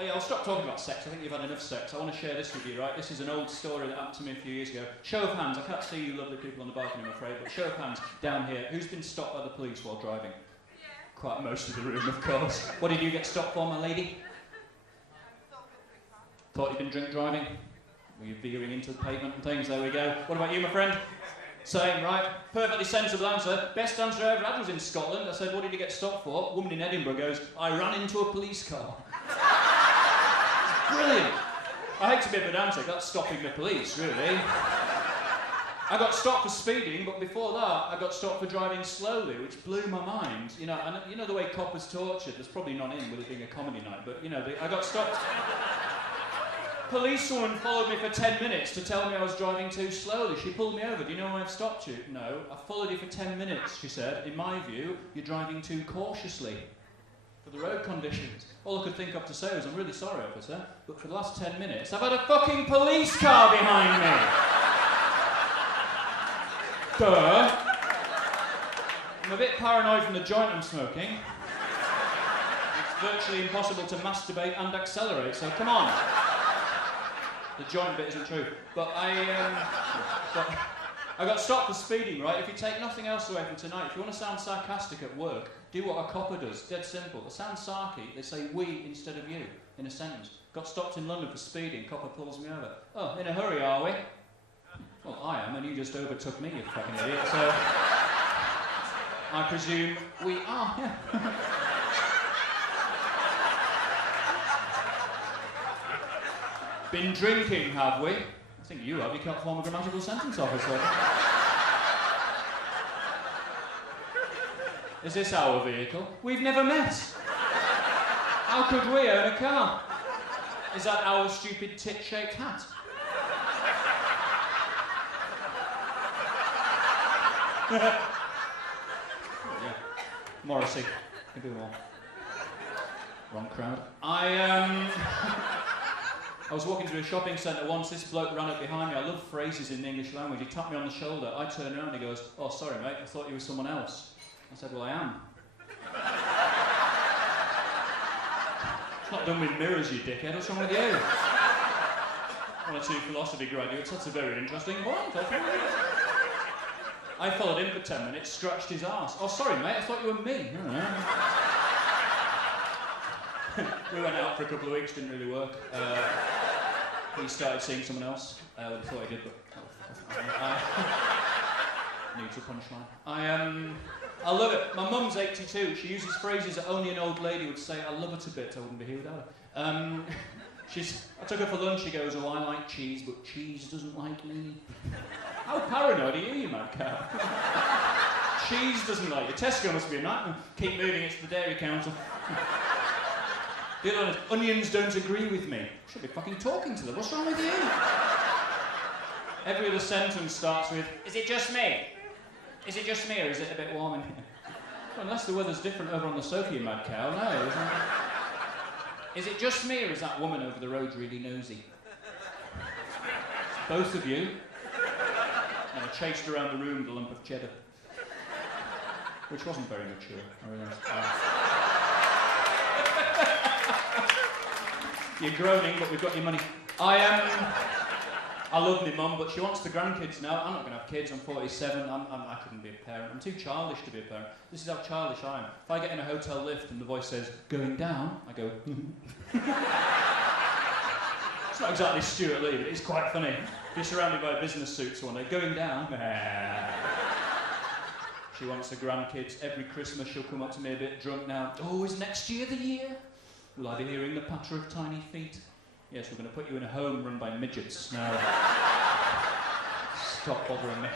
I'll stop talking about sex. I think you've had enough sex. I want to share this with you, right? This is an old story that happened to me a few years ago. Show of hands. I can't see you lovely people on the balcony, I'm afraid, but show of hands down here. Who's been stopped by the police while driving? Yeah. Quite most of the room, of course. What did you get stopped for, my lady? Thought you'd been drink driving? Were you veering into the pavement and things? There we go. What about you, my friend? Same, right? Perfectly sensible answer. Best answer I ever had was in Scotland. I said, what did you get stopped for? A woman in Edinburgh goes, I ran into a police car. Brilliant. I hate to be a pedantic, that's stopping the police, really. I got stopped for speeding, but before that, I got stopped for driving slowly, which blew my mind. You know the way coppers tortured? There's probably none in with it being a comedy night, but I got stopped. Policewoman followed me for 10 minutes to tell me I was driving too slowly. She pulled me over. Do you know why I've stopped you? No, I followed you for 10 minutes, she said. In my view, you're driving too cautiously for the road conditions. All I could think of to say was, I'm really sorry, officer, but for the last 10 minutes, I've had a fucking police car behind me. Duh. I'm a bit paranoid from the joint I'm smoking. It's virtually impossible to masturbate and accelerate, so come on. The joint bit isn't true, but I got stopped for speeding, right? If you take nothing else away from tonight, if you want to sound sarcastic at work, do what a copper does, dead simple. It sounds sarky, they say we instead of you in a sentence. Got stopped in London for speeding, copper pulls me over. Oh, in a hurry, are we? Well, I am, and you just overtook me, you fucking idiot, so I presume we are, yeah. Been drinking, have we? I think you have. You can't form a grammatical sentence, officer. Is this our vehicle? We've never met. How could we own a car? Is that our stupid tit-shaped hat? Oh, yeah. Morrissey. Can do more. Wrong crowd. I was walking through a shopping centre once, this bloke ran up behind me. I love phrases in the English language. He tapped me on the shoulder. I turned around and he goes, oh, sorry, mate, I thought you were someone else. I said, well, I am. It's not done with mirrors, you dickhead. What's wrong with you? One or two philosophy graduates. That's a very interesting point. I followed him for 10 minutes, scratched his arse. Oh, sorry, mate, I thought you were me. We went out for a couple of weeks, didn't really work. He started seeing someone else. I thought he did, but needs a punchline. I love it. My mum's 82. She uses phrases that only an old lady would say. I love her to bits. I wouldn't be here without her. I took her for lunch. She goes, oh, I like cheese, but cheese doesn't like me. How paranoid are you mad cow? Cheese doesn't like you. Tesco must be a nightmare. Keep moving, it's the dairy counter. The other one is, onions don't agree with me. Should be fucking talking to them. What's wrong with you? Every other sentence starts with, is it just me? Is it just me, or is it a bit warm in here? Well, unless the weather's different over on the sofa, you mad cow. No, isn't it? Is it just me, or is that woman over the road really nosy? Both of you. And I chased around the room with a lump of cheddar. Which wasn't very mature, I realised. You're groaning, but we've got your money. I love my mum, but she wants the grandkids now. I'm not going to have kids. I'm 47. I couldn't be a parent. I'm too childish to be a parent. This is how childish I am. If I get in a hotel lift and the voice says, going down, I go, It's not exactly Stuart Lee, but it's quite funny. You're surrounded by business suits one day, going down. She wants the grandkids. Every Christmas she'll come up to me a bit drunk now. Oh, is next year the year? Will I be hearing the patter of tiny feet? Yes, we're going to put you in a home run by midgets. Now, stop bothering me.